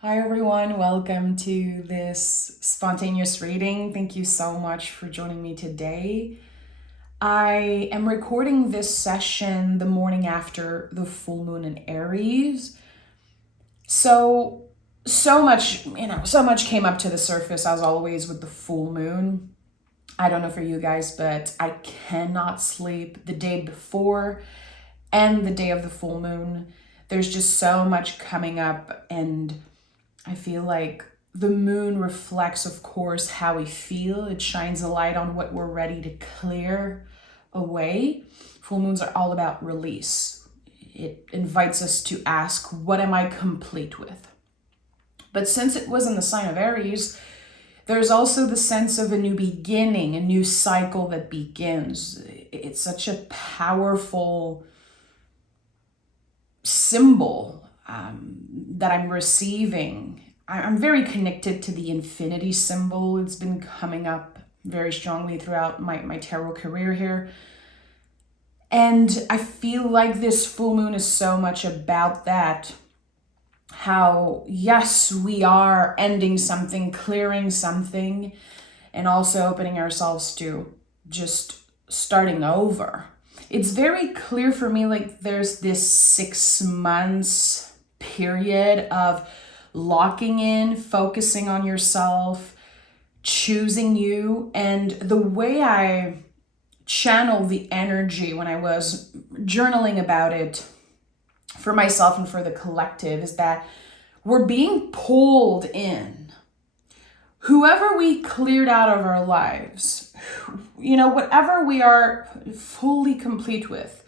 Hi everyone, welcome to this spontaneous reading. Thank you so much for joining me today. I am recording this session the morning after the full moon in Aries. So much came up to the surface as always with the full moon. I don't know for you guys, but I cannot sleep the day before and the day of the full moon. There's just so much coming up, and I feel like the moon reflects, of course, how we feel. It shines a light on what we're ready to clear away. Full moons are all about release. It invites us to ask, what am I complete with? But since it was in the sign of Aries, there's also the sense of a new beginning, a new cycle that begins. It's such a powerful symbol that I'm receiving. I'm very connected to the infinity symbol. It's been coming up very strongly throughout my tarot career here. And I feel like this full moon is so much about that. How, yes, we are ending something, clearing something, and also opening ourselves to just starting over. It's very clear for me, like there's this 6 months period of locking in, focusing on yourself, choosing you. And the way I channel the energy when I was journaling about it for myself and for the collective is that we're being pulled in. Whoever we cleared out of our lives, whatever we are fully complete with,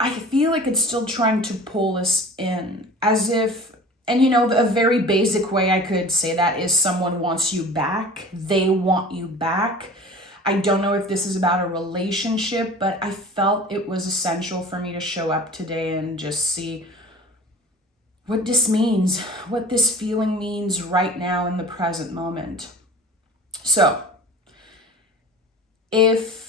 I feel like it's still trying to pull us in as if, and a very basic way I could say that is someone wants you back. They want you back. I don't know if this is about a relationship, but I felt it was essential for me to show up today and just see what this means, what this feeling means right now in the present moment. So, if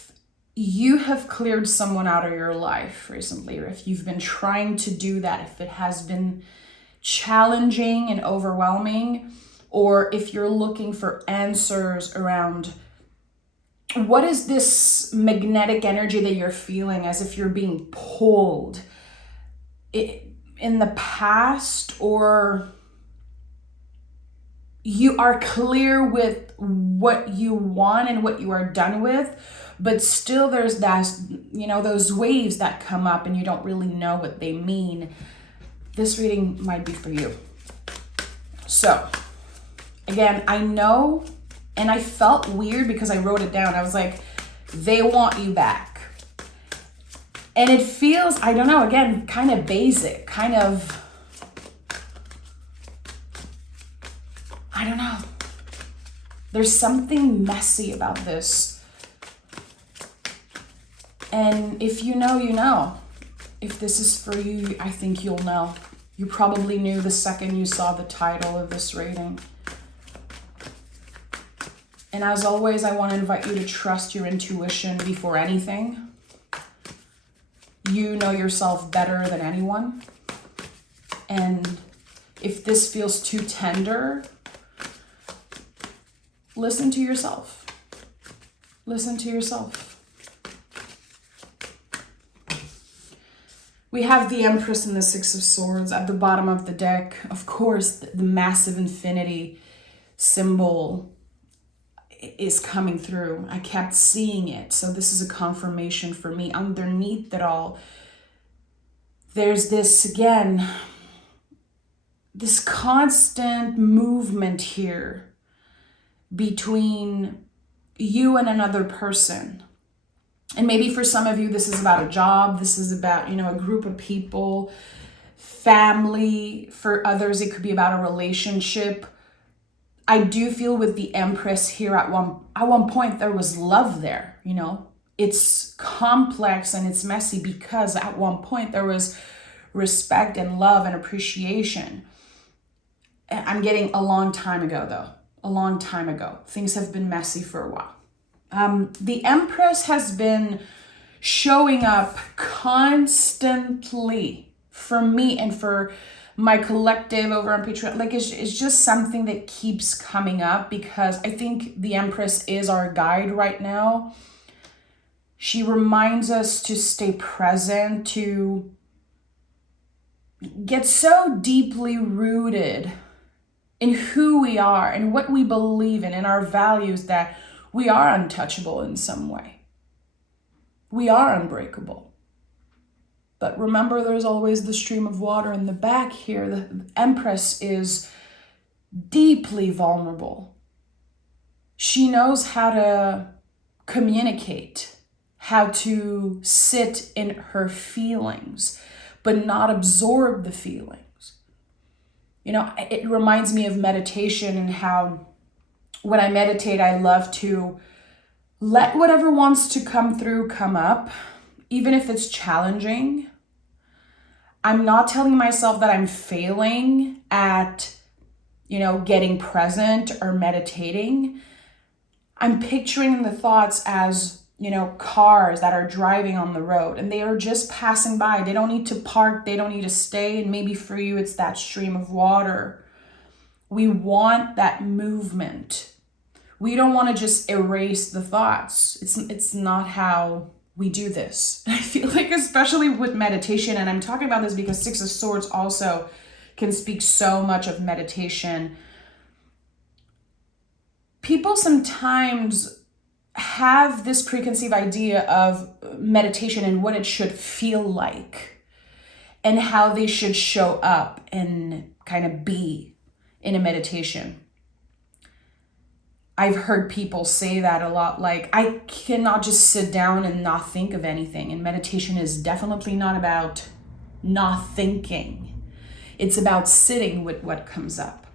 you have cleared someone out of your life recently, or if you've been trying to do that, if it has been challenging and overwhelming, or if you're looking for answers around what is this magnetic energy that you're feeling as if you're being pulled in the past, or you are clear with what you want and what you are done with, but still there's that, those waves that come up and you don't really know what they mean. This reading might be for you. So, again, I know, and I felt weird because I wrote it down. I was like, they want you back. And it feels, I don't know, again, kind of basic, kind of, I don't know. There's something messy about this. And if you know, you know. If this is for you, I think you'll know. You probably knew the second you saw the title of this reading. And as always, I want to invite you to trust your intuition before anything. You know yourself better than anyone. And if this feels too tender, listen to yourself. Listen to yourself. We have the Empress and the Six of Swords at the bottom of the deck. Of course, the massive infinity symbol is coming through. I kept seeing it. So this is a confirmation for me. Underneath it all, there's this, again, this constant movement here between you and another person. And maybe for some of you, this is about a job. This is about, a group of people, family. For others, it could be about a relationship. I do feel with the Empress here at one point, there was love there, It's complex and it's messy because at one point there was respect and love and appreciation. I'm getting a long time ago, though. A long time ago. Things have been messy for a while. The Empress has been showing up constantly for me and for my collective over on Patreon, like it's just something that keeps coming up because I think the Empress is our guide right now. She reminds us to stay present, to get so deeply rooted in who we are and what we believe in and our values that we are untouchable in some way. We are unbreakable. But remember, there's always the stream of water in the back here. The Empress is deeply vulnerable. She knows how to communicate, how to sit in her feelings, but not absorb the feelings. You know, it reminds me of meditation and how when I meditate, I love to let whatever wants to come through come up, even if it's challenging. I'm not telling myself that I'm failing at, getting present or meditating. I'm picturing the thoughts as, cars that are driving on the road and they are just passing by. They don't need to park. They don't need to stay. And maybe for you, it's that stream of water. We want that movement. We don't want to just erase the thoughts. It's not how we do this. I feel like, especially with meditation, and I'm talking about this because Six of Swords also can speak so much of meditation. People sometimes have this preconceived idea of meditation and what it should feel like and how they should show up and kind of be in a meditation. I've heard people say that a lot, like, I cannot just sit down and not think of anything. And meditation is definitely not about not thinking. It's about sitting with what comes up.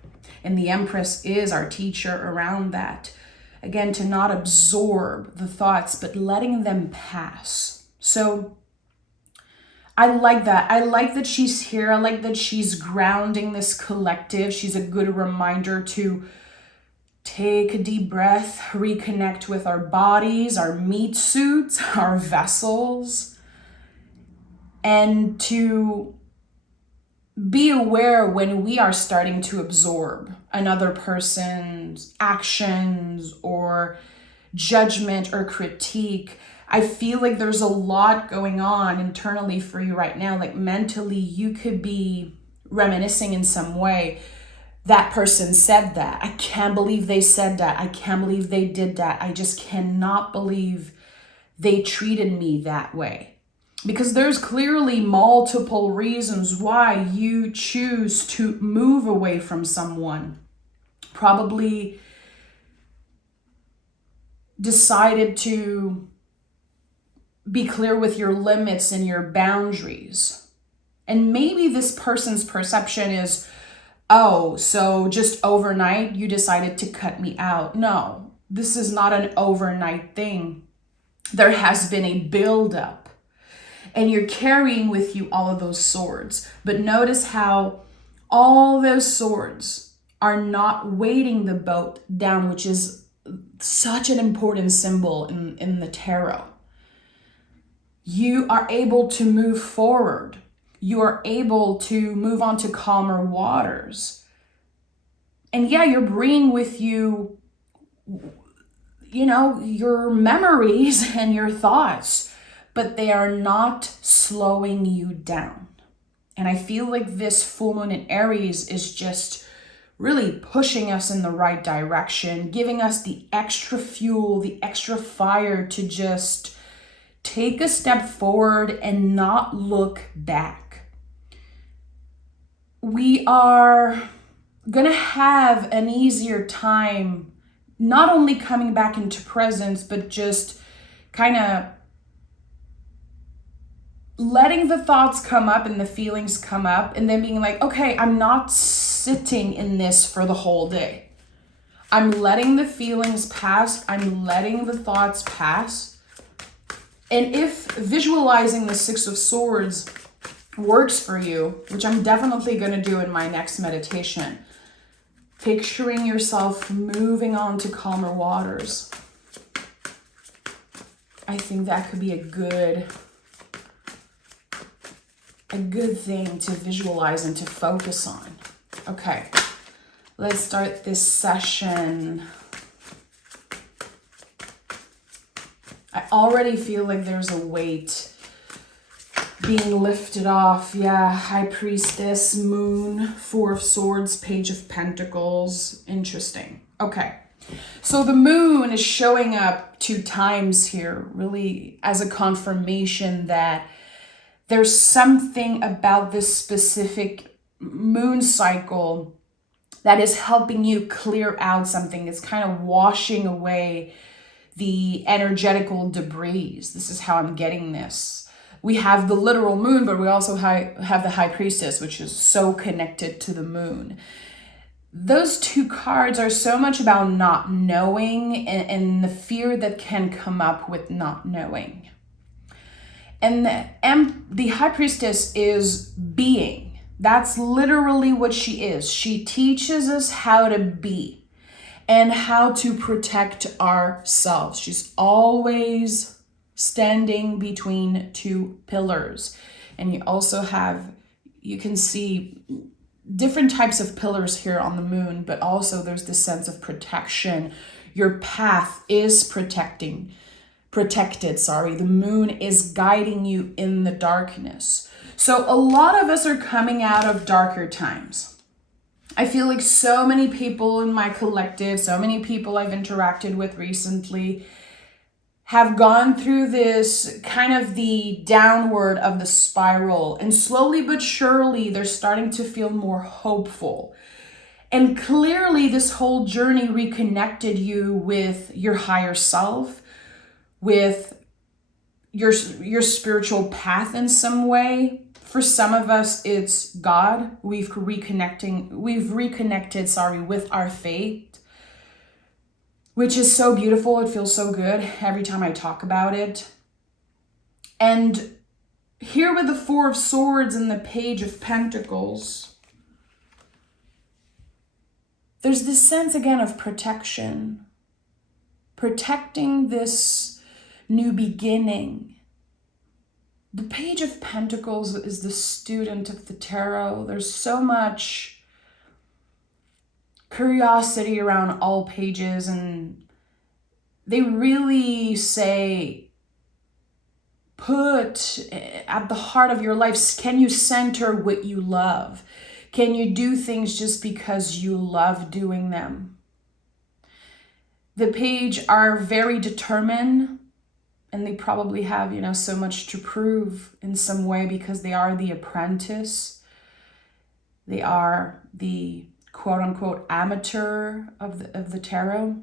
And the Empress is our teacher around that. Again, to not absorb the thoughts, but letting them pass. So I like that. I like that she's here. I like that she's grounding this collective. She's a good reminder to take a deep breath, reconnect with our bodies, our meat suits, our vessels, and to be aware when we are starting to absorb another person's actions or judgment or critique. I feel like there's a lot going on internally for you right now. Like mentally, you could be reminiscing in some way. That person said that. I can't believe they said that. I can't believe they did that. I just cannot believe they treated me that way. Because there's clearly multiple reasons why you choose to move away from someone. Probably decided to be clear with your limits and your boundaries. And maybe this person's perception is, oh, so just overnight you decided to cut me out. No, this is not an overnight thing. There has been a buildup. And you're carrying with you all of those swords. But notice how all those swords are not weighting the boat down, which is such an important symbol in the tarot. You are able to move forward. You are able to move on to calmer waters. And yeah, you're bringing with you, your memories and your thoughts, but they are not slowing you down. And I feel like this full moon in Aries is just really pushing us in the right direction, giving us the extra fuel, the extra fire to just take a step forward and not look back. We are going to have an easier time not only coming back into presence, but just kind of letting the thoughts come up and the feelings come up and then being like, okay, I'm not sitting in this for the whole day. I'm letting the feelings pass. I'm letting the thoughts pass. And if visualizing the Six of Swords works for you, which I'm definitely going to do in my next meditation, picturing yourself moving on to calmer waters, I think that could be a good a good thing to visualize and to focus on. Okay, let's start this session. I already feel like there's a weight being lifted off. Yeah, High Priestess, Moon, Four of Swords, Page of Pentacles. Interesting. Okay. So the moon is showing up 2 times here, really as a confirmation that there's something about this specific moon cycle that is helping you clear out something. It's kind of washing away the energetical debris. This is how I'm getting this. We have the literal moon, but we also have the High Priestess, which is so connected to the moon. Those 2 cards are so much about not knowing and the fear that can come up with not knowing. And the High Priestess is being. That's literally what she is. She teaches us how to be and how to protect ourselves. She's always standing between 2 pillars. And you can see different types of pillars here on the moon, but also there's this sense of protection. Your path is protected. The moon is guiding you in the darkness. So a lot of us are coming out of darker times. I feel like so many people in my collective, so many people I've interacted with recently have gone through this kind of the downward of the spiral, and slowly but surely they're starting to feel more hopeful. And clearly this whole journey reconnected you with your higher self, with your spiritual path in some way. For some of us, it's God. We've reconnected, with our faith, which is so beautiful. It feels so good every time I talk about it. And here with the Four of Swords and the Page of Pentacles, there's this sense again of protection, protecting this new beginning. The Page of Pentacles is the student of the tarot. There's so much curiosity around all pages, and they really say, put at the heart of your life, can you center what you love? Can you do things just because you love doing them? The page are very determined, and they probably have, so much to prove in some way, because they are the apprentice. They are the quote unquote amateur of the tarot.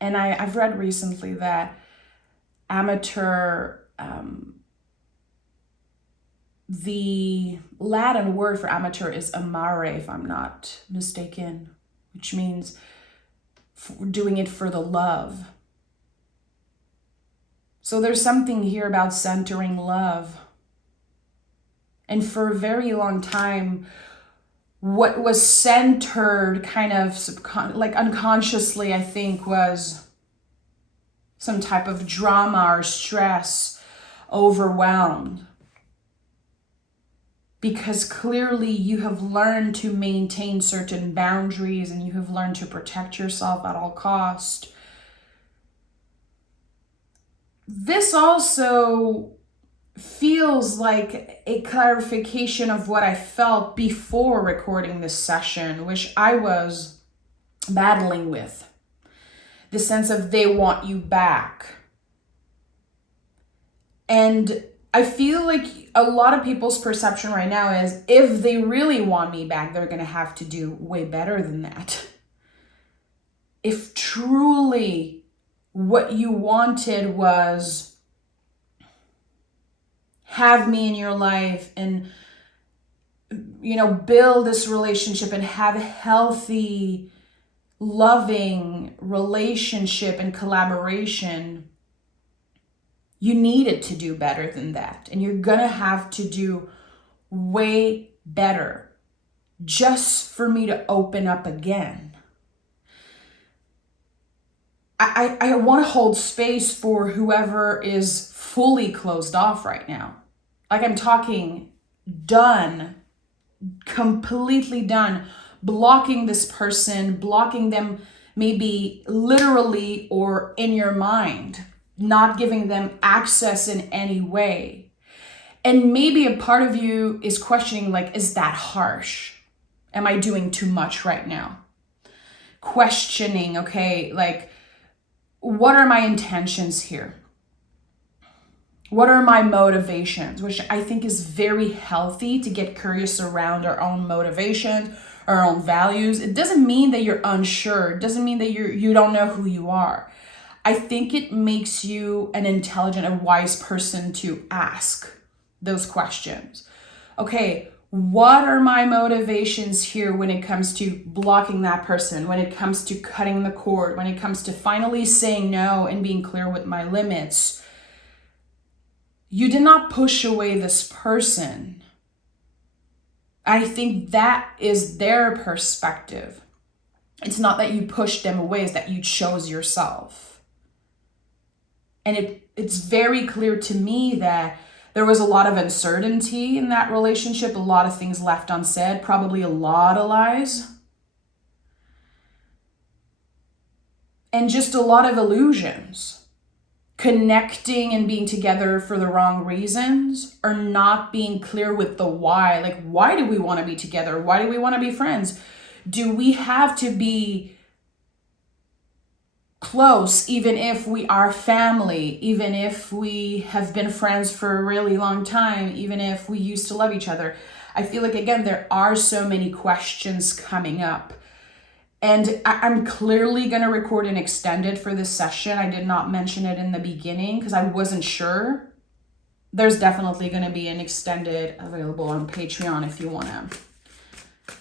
And I've read recently that amateur, the Latin word for amateur is amare, if I'm not mistaken, which means doing it for the love. So there's something here about centering love. And for a very long time, what was centered kind of unconsciously, I think, was some type of drama or stress, overwhelmed. Because clearly you have learned to maintain certain boundaries and you have learned to protect yourself at all cost. This also feels like a clarification of what I felt before recording this session, which I was battling with. The sense of they want you back. And I feel like a lot of people's perception right now is, if they really want me back, they're going to have to do way better than that. If truly what you wanted was have me in your life and, build this relationship and have a healthy, loving relationship and collaboration, you needed to do better than that. And you're going to have to do way better just for me to open up again. I want to hold space for whoever is fully closed off right now. Like I'm talking done, completely done, blocking this person, blocking them maybe literally or in your mind, not giving them access in any way. And maybe a part of you is questioning, like, is that harsh? Am I doing too much right now? Questioning, okay, like, what are my intentions here? What are my motivations? Which I think is very healthy, to get curious around our own motivations, our own values. It doesn't mean that you're unsure. It doesn't mean that you don't know who you are. I think it makes you an intelligent and wise person to ask those questions. Okay, what are my motivations here when it comes to blocking that person, when it comes to cutting the cord, when it comes to finally saying no and being clear with my limits? You did not push away this person. I think that is their perspective. It's not that you pushed them away, it's that you chose yourself. And it's very clear to me that there was a lot of uncertainty in that relationship, a lot of things left unsaid, probably a lot of lies, and just a lot of illusions. Connecting and being together for the wrong reasons, or not being clear with the why. Like, why do we want to be together? Why do we want to be friends? Do we have to be close even if we are family, even if we have been friends for a really long time, even if we used to love each other? I feel like, again, there are so many questions coming up. And I'm clearly going to record an extended for this session. I did not mention it in the beginning because I wasn't sure. There's definitely going to be an extended available on Patreon if you want to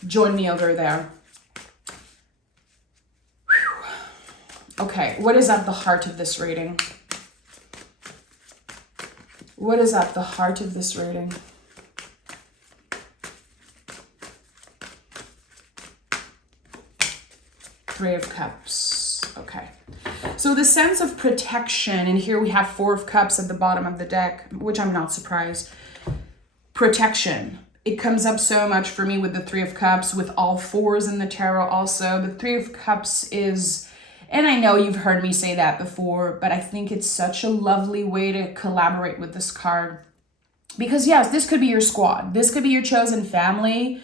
join me over there. Whew. Okay, what is at the heart of this reading? What is at the heart of this reading? Three of Cups. Okay. So the sense of protection, and here we have Four of Cups at the bottom of the deck, which I'm not surprised. Protection. It comes up so much for me with the Three of Cups, with all fours in the tarot also. The Three of Cups is, and I know you've heard me say that before, but I think it's such a lovely way to collaborate with this card. Because yes, this could be your squad. This could be your chosen family.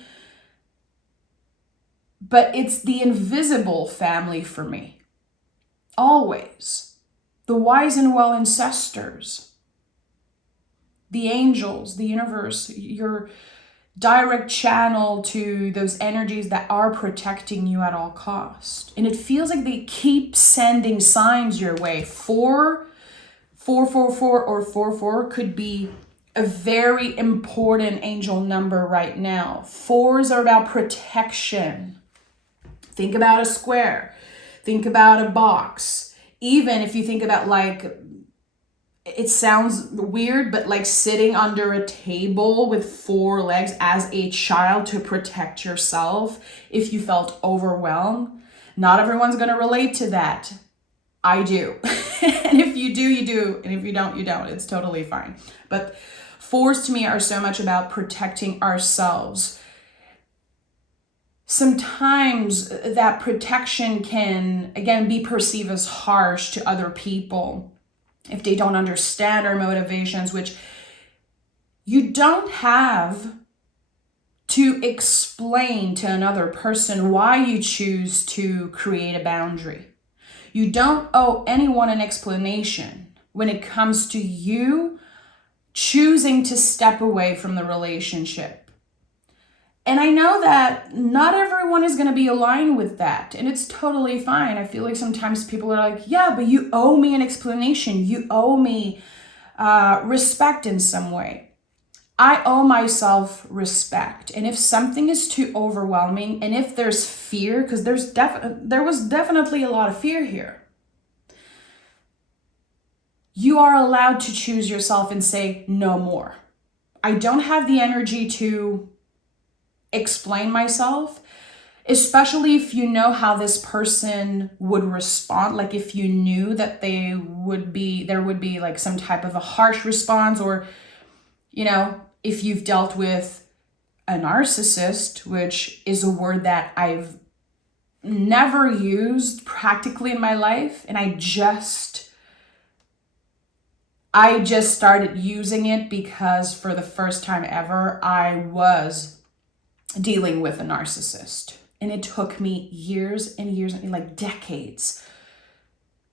But it's the invisible family for me. Always. The wise and well ancestors. The angels, the universe, your direct channel to those energies that are protecting you at all cost. And it feels like they keep sending signs your way. 444 or 44 could be a very important angel number right now. Fours are about protection. Think about a square. Think about a box. Even if you think about, like, it sounds weird, but like sitting under a table with four legs as a child to protect yourself if you felt overwhelmed. Not everyone's going to relate to that. I do. And if you do, you do. And if you don't, you don't. It's totally fine. But fours to me are so much about protecting ourselves. Sometimes that protection can, again, be perceived as harsh to other people if they don't understand our motivations, which you don't have to explain to another person why you choose to create a boundary. You don't owe anyone an explanation when it comes to you choosing to step away from the relationship. And I know that not everyone is going to be aligned with that, and it's totally fine. I feel like sometimes people are like, yeah, but you owe me an explanation. You owe me respect in some way. I owe myself respect. And if something is too overwhelming, and if there's fear, because there was definitely a lot of fear here, you are allowed to choose yourself and say no more. I don't have the energy to explain myself, especially if you know how this person would respond. Like if you knew that there would be like some type of a harsh response, or You know, if you've dealt with a narcissist, which is a word that I've never used practically in my life, and I just started using it because for the first time ever, I was dealing with a narcissist. And it took me years and years, like decades,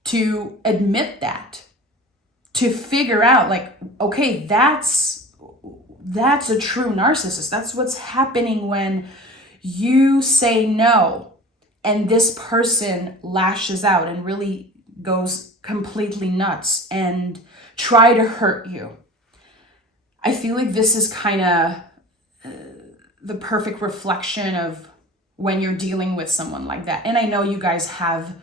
to admit that, to figure out like, okay, that's a true narcissist. That's what's happening when you say no and this person lashes out and really goes completely nuts and try to hurt you. I feel like this is kind of the perfect reflection of when you're dealing with someone like that. And I know you guys have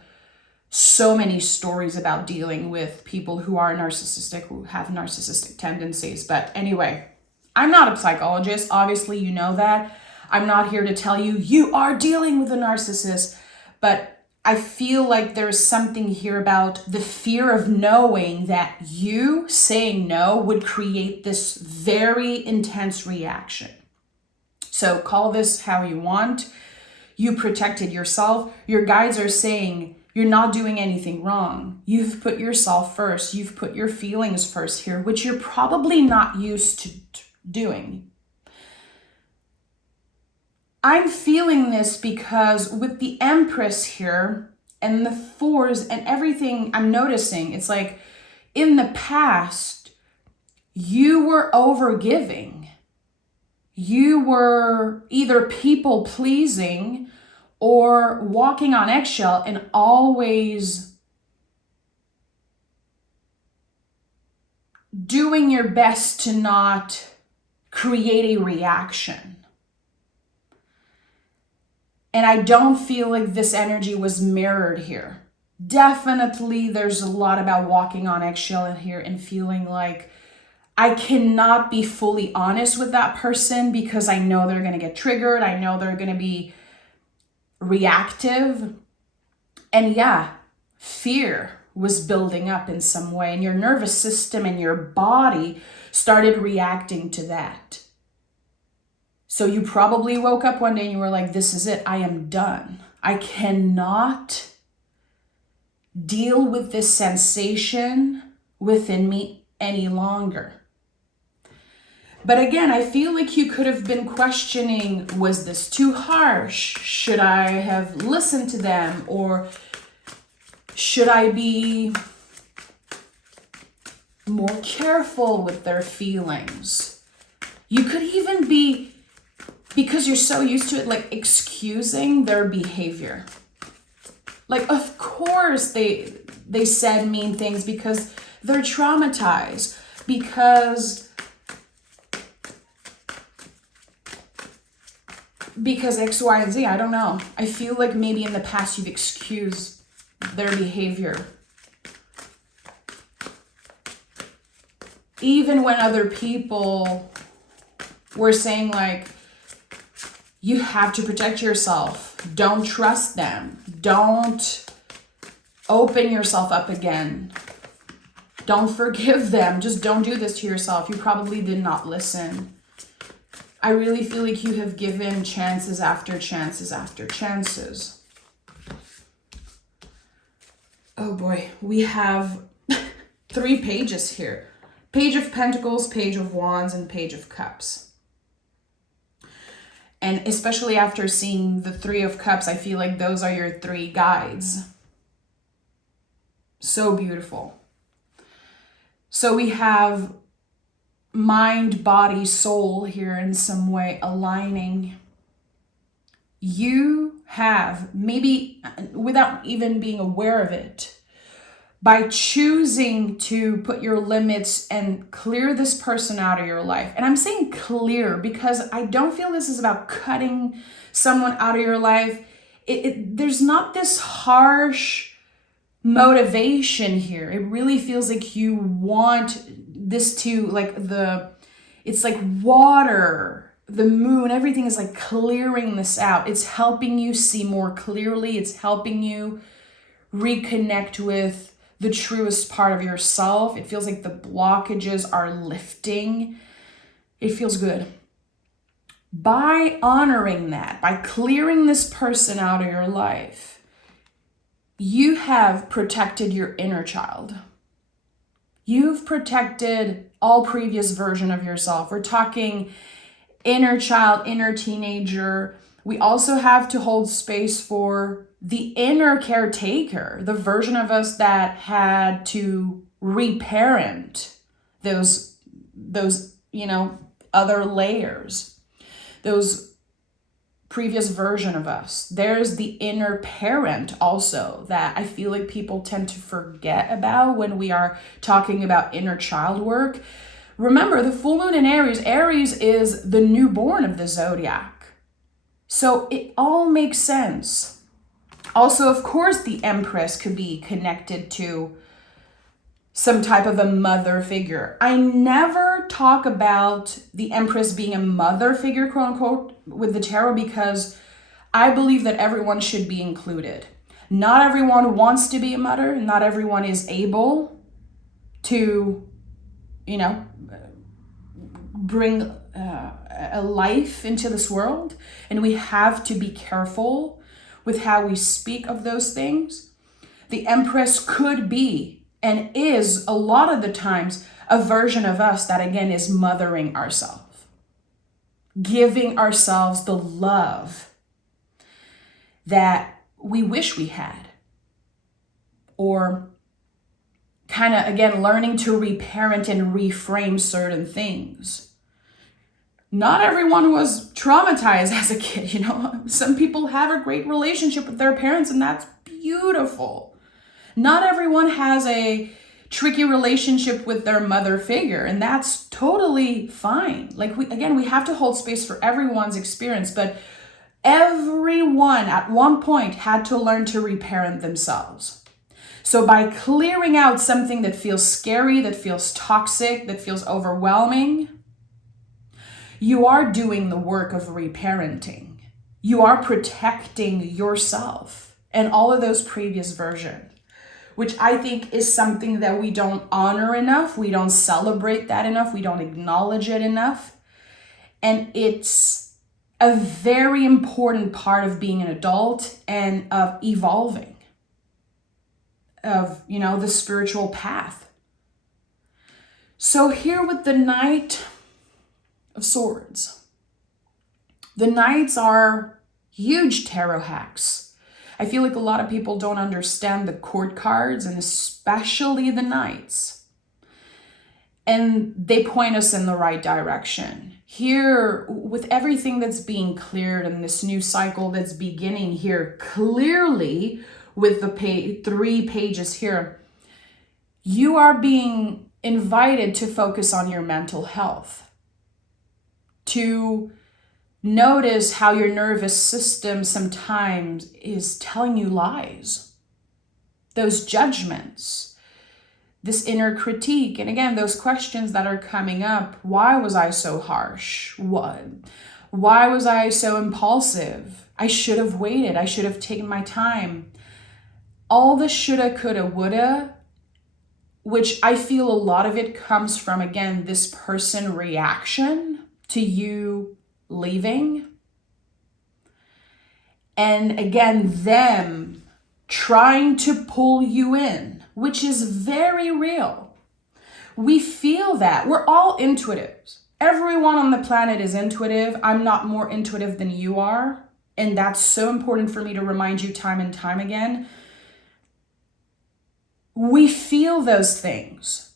so many stories about dealing with people who are narcissistic, who have narcissistic tendencies. But anyway, I'm not a psychologist. Obviously, you know that. I'm not here to tell you, you are dealing with a narcissist. But I feel like there's something here about the fear of knowing that you saying no would create this very intense reaction. So call this how you want. You protected yourself. Your guides are saying you're not doing anything wrong. You've put yourself first. You've put your feelings first here, which you're probably not used to doing. I'm feeling this because with the Empress here and the fours and everything I'm noticing, it's like in the past, you were overgiving. You were either people pleasing or walking on eggshell and always doing your best to not create a reaction. And I don't feel like this energy was mirrored here. Definitely there's a lot about walking on eggshell in here and feeling like I cannot be fully honest with that person because I know they're going to get triggered. I know they're going to be reactive. And yeah, fear was building up in some way, and your nervous system and your body started reacting to that. So you probably woke up one day and you were like, this is it. I am done. I cannot deal with this sensation within me any longer. But again, I feel like you could have been questioning, was this too harsh? Should I have listened to them? Or should I be more careful with their feelings? You could even be, because you're so used to it, like excusing their behavior. Like, of course they said mean things because they're traumatized, because X, Y, and Z, I don't know. I feel like maybe in the past you've excused their behavior. Even when other people were saying like, you have to protect yourself. Don't trust them. Don't open yourself up again. Don't forgive them. Just don't do this to yourself. You probably did not listen. I really feel like you have given chances after chances after chances. Oh boy, we have 3 pages here. Page of Pentacles, Page of Wands, and Page of Cups. And especially after seeing the 3 of Cups, I feel like those are your 3 guides. So beautiful. So we have mind, body, soul here in some way aligning. You have, maybe without even being aware of it, by choosing to put your limits and clear this person out of your life. And I'm saying clear because I don't feel this is about cutting someone out of your life. There's not this harsh motivation here. It really feels like you want this to, like, it's like water, the moon, everything is like clearing this out. It's helping you see more clearly. It's helping you reconnect with the truest part of yourself. It feels like the blockages are lifting. it feels good. By honoring that, by clearing this person out of your life, you have protected your inner child. You've protected all previous version of yourself. We're talking inner child, inner teenager. We also have to hold space for the inner caretaker, the version of us that had to reparent those other layers, those previous version of us. There's the inner parent also that I feel like people tend to forget about when we are talking about inner child work. Remember, the full moon in Aries, Aries is the newborn of the zodiac. So it all makes sense. Also, of course, the Empress could be connected to some type of a mother figure. I never talk about the Empress being a mother figure, quote unquote, with the tarot, because I believe that everyone should be included. Not everyone wants to be a mother. Not everyone is able to, bring a life into this world. And we have to be careful with how we speak of those things. The Empress could be and is a lot of the times a version of us that again is mothering ourselves, giving ourselves the love that we wish we had, or kind of again learning to reparent and reframe certain things. Not everyone was traumatized as a kid, Some people have a great relationship with their parents, and that's beautiful. Not everyone has a tricky relationship with their mother figure, and that's totally fine. We have to hold space for everyone's experience, but everyone at one point had to learn to reparent themselves. So by clearing out something that feels scary, that feels toxic, that feels overwhelming, you are doing the work of reparenting. You are protecting yourself and all of those previous versions, which I think is something that we don't honor enough. We don't celebrate that enough. We don't acknowledge it enough. And it's a very important part of being an adult and of evolving, of, the spiritual path. So here with the Knight of Swords, the Knights are huge tarot hacks. I feel like a lot of people don't understand the court cards, and especially the Knights. And they point us in the right direction. Here, with everything that's being cleared and this new cycle that's beginning here, clearly with the 3 pages here, you are being invited to focus on your mental health, to notice how your nervous system sometimes is telling you lies, those judgments, this inner critique. And again, those questions that are coming up. Why was I so harsh? Why was I so impulsive? I should have waited. I should have taken my time. All the shoulda, coulda, woulda, which I feel a lot of it comes from, again, this person reaction to you leaving. And again, them trying to pull you in, which is very real. We feel that. We're all intuitives. Everyone on the planet is intuitive. I'm not more intuitive than you are. And that's so important for me to remind you time and time again. We feel those things.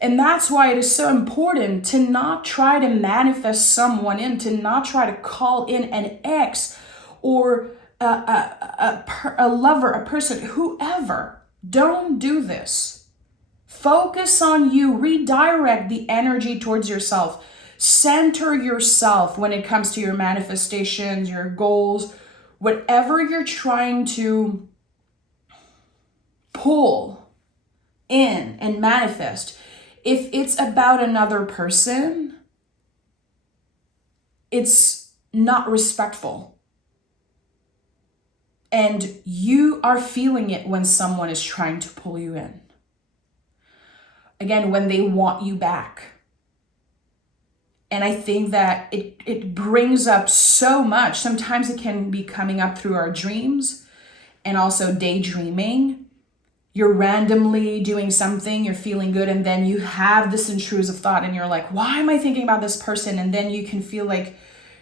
And that's why it is so important to not try to manifest someone in, to not try to call in an ex or a lover, a person, whoever. Don't do this. Focus on you. Redirect the energy towards yourself. Center yourself when it comes to your manifestations, your goals, whatever you're trying to pull in and manifest. If it's about another person, it's not respectful. And you are feeling it when someone is trying to pull you in. Again, when they want you back. And I think that it brings up so much. Sometimes it can be coming up through our dreams and also daydreaming. You're randomly doing something, you're feeling good, and then you have this intrusive thought and you're like, why am I thinking about this person? And then you can feel like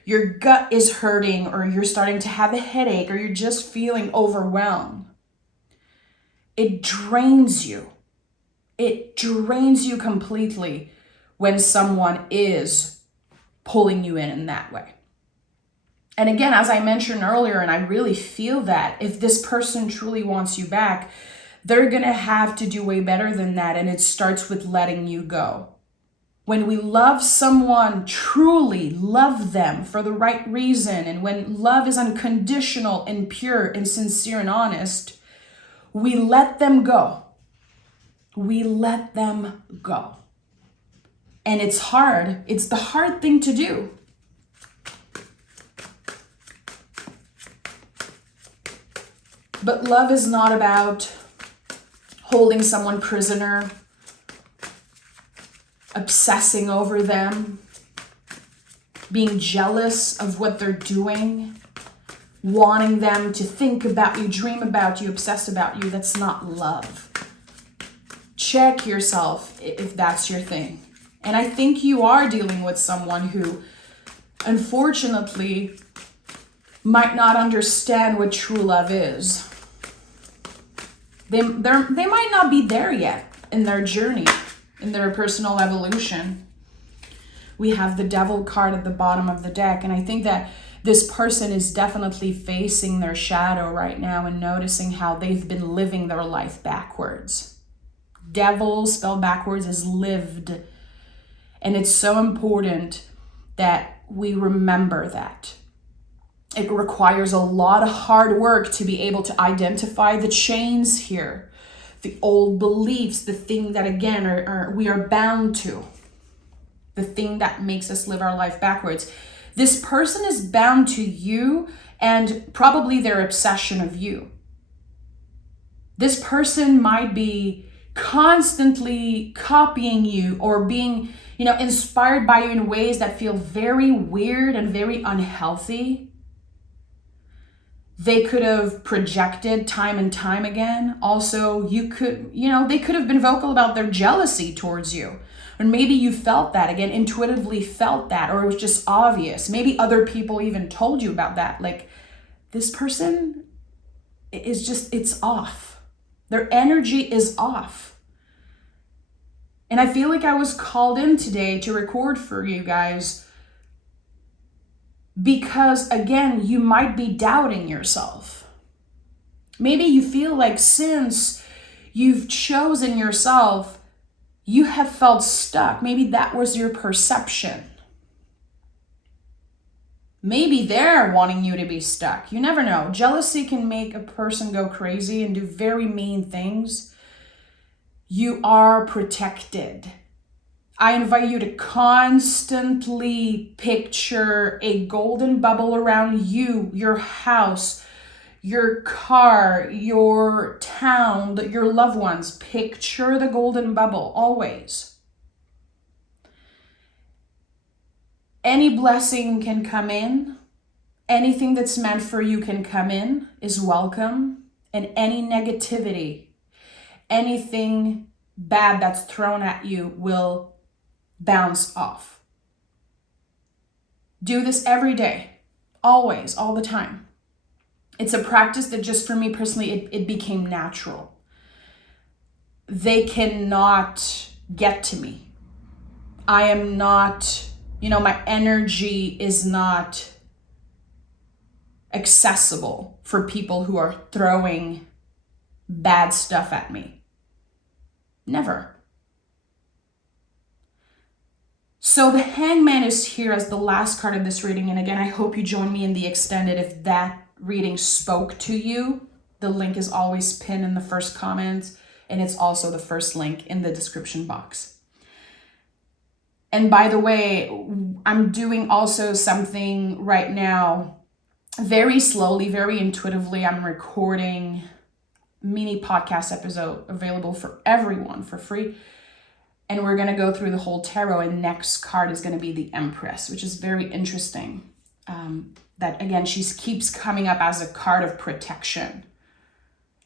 your gut is hurting, or you're starting to have a headache, or you're just feeling overwhelmed. It drains you. It drains you completely when someone is pulling you in that way. And again, as I mentioned earlier, and I really feel that if this person truly wants you back, they're going to have to do way better than that. And it starts with letting you go. When we love someone, truly love them for the right reason, and when love is unconditional and pure and sincere and honest, we let them go. We let them go. And it's hard. It's the hard thing to do. But love is not about holding someone prisoner, obsessing over them, being jealous of what they're doing, wanting them to think about you, dream about you, obsess about you. That's not love. Check yourself if that's your thing. And I think you are dealing with someone who, unfortunately, might not understand what true love is. They might not be there yet in their journey, in their personal evolution. We have the Devil card at the bottom of the deck, and I think that this person is definitely facing their shadow right now and noticing how they've been living their life backwards. Devil spelled backwards is lived. And it's so important that we remember that. It requires a lot of hard work to be able to identify the chains here, the old beliefs, the thing that, again, we are bound to, the thing that makes us live our life backwards. This person is bound to you and probably their obsession of you. This person might be constantly copying you or being, inspired by you in ways that feel very weird and very unhealthy. They could have projected time and time again. Also, they could have been vocal about their jealousy towards you. And maybe you felt that, again, intuitively felt that, or it was just obvious. Maybe other people even told you about that. Like, this person is just, it's off. Their energy is off. And I feel like I was called in today to record for you guys because, again, you might be doubting yourself. Maybe you feel like since you've chosen yourself, you have felt stuck. Maybe that was your perception. Maybe they're wanting you to be stuck. You never know. Jealousy can make a person go crazy and do very mean things. You are protected. I invite you to constantly picture a golden bubble around you, your house, your car, your town, your loved ones. Picture the golden bubble always. Any blessing can come in. Anything that's meant for you can come in, is welcome. And any negativity, anything bad that's thrown at you will bounce off. Do this every day, always, all the time. It's a practice that just for me personally, it became natural. They cannot get to me. I am not, my energy is not accessible for people who are throwing bad stuff at me. Never. So the Hangman is here as the last card of this reading. And again, I hope you join me in the extended if that reading spoke to you. The link is always pinned in the first comment, and it's also the first link in the description box. And by the way, I'm doing also something right now, very slowly, very intuitively. I'm recording mini podcast episode available for everyone for free. And we're going to go through the whole tarot, and next card is going to be the Empress, which is very interesting. That again, she keeps coming up as a card of protection.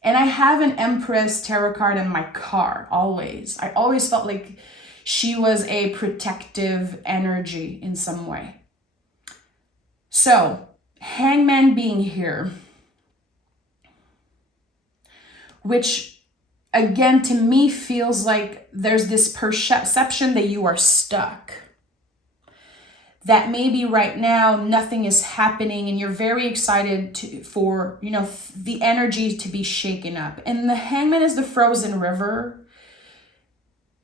And I have an Empress tarot card in my car, always. I always felt like she was a protective energy in some way. So, Hangman being here, which again, to me, feels like there's this perception that you are stuck. That maybe right now nothing is happening and you're very excited for the energy to be shaken up. And the Hangman is the frozen river.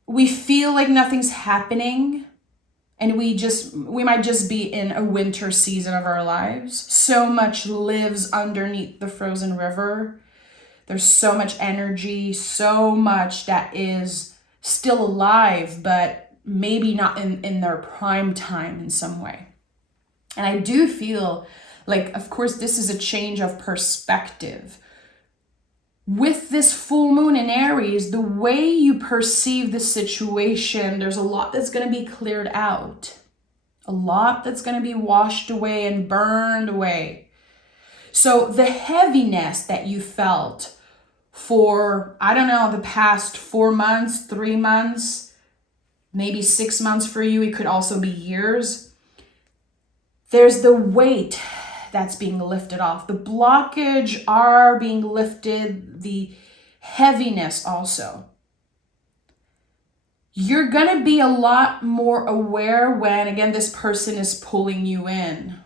We feel like nothing's happening and we might just be in a winter season of our lives. So much lives underneath the frozen river. There's so much energy, so much that is still alive, but maybe not in their prime time in some way. And I do feel like, of course, this is a change of perspective. With this full moon in Aries, the way you perceive the situation, there's a lot that's going to be cleared out. A lot that's going to be washed away and burned away. So the heaviness that you felt for, I don't know, the past 4 months, 3 months, maybe 6 months for you, it could also be years. There's the weight that's being lifted off. The blockage are being lifted, the heaviness also. You're going to be a lot more aware when, again, this person is pulling you in.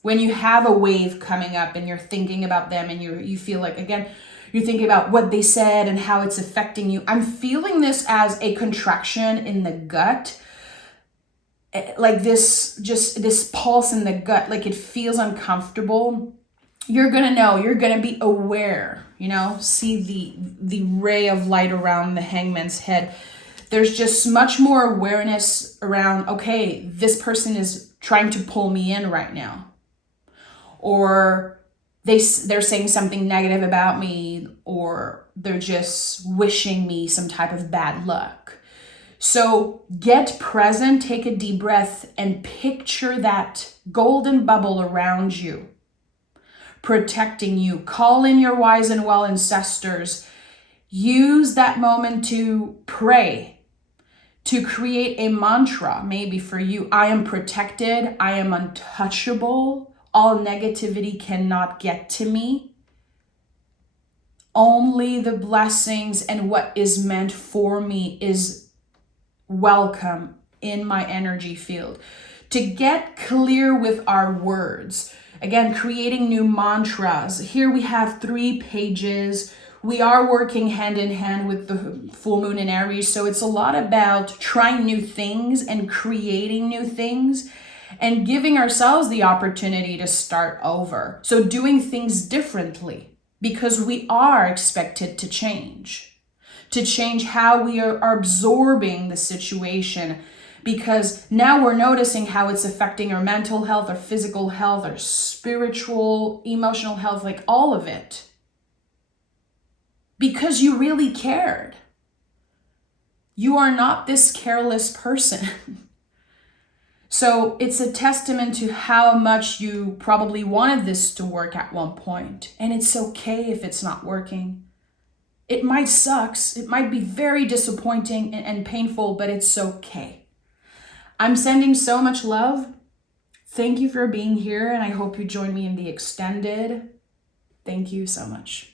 When you have a wave coming up and you're thinking about them and you feel like, again, you're thinking about what they said and how it's affecting you. I'm feeling this as a contraction in the gut. Like this pulse in the gut, like it feels uncomfortable. You're going to know, you're going to be aware, see the ray of light around the Hangman's head. There's just much more awareness around, okay, this person is trying to pull me in right now. Or they're saying something negative about me, or they're just wishing me some type of bad luck. So get present, take a deep breath, and picture that golden bubble around you, protecting you. Call in your wise and well ancestors. Use that moment to pray, to create a mantra, maybe for you. I am protected. I am untouchable. All negativity cannot get to me. Only the blessings and what is meant for me is welcome in my energy field. To get clear with our words, again, creating new mantras. Here we have 3 pages. We are working hand in hand with the full moon in Aries. So it's a lot about trying new things and creating new things, and giving ourselves the opportunity to start over. So doing things differently, because we are expected to change how we are absorbing the situation, because now we're noticing how it's affecting our mental health, our physical health, our spiritual, emotional health, like all of it. Because you really cared. You are not this careless person. So it's a testament to how much you probably wanted this to work at one point. And it's okay if it's not working. It might suck. It might be very disappointing and painful, but it's okay. I'm sending so much love. Thank you for being here, and I hope you join me in the extended. Thank you so much.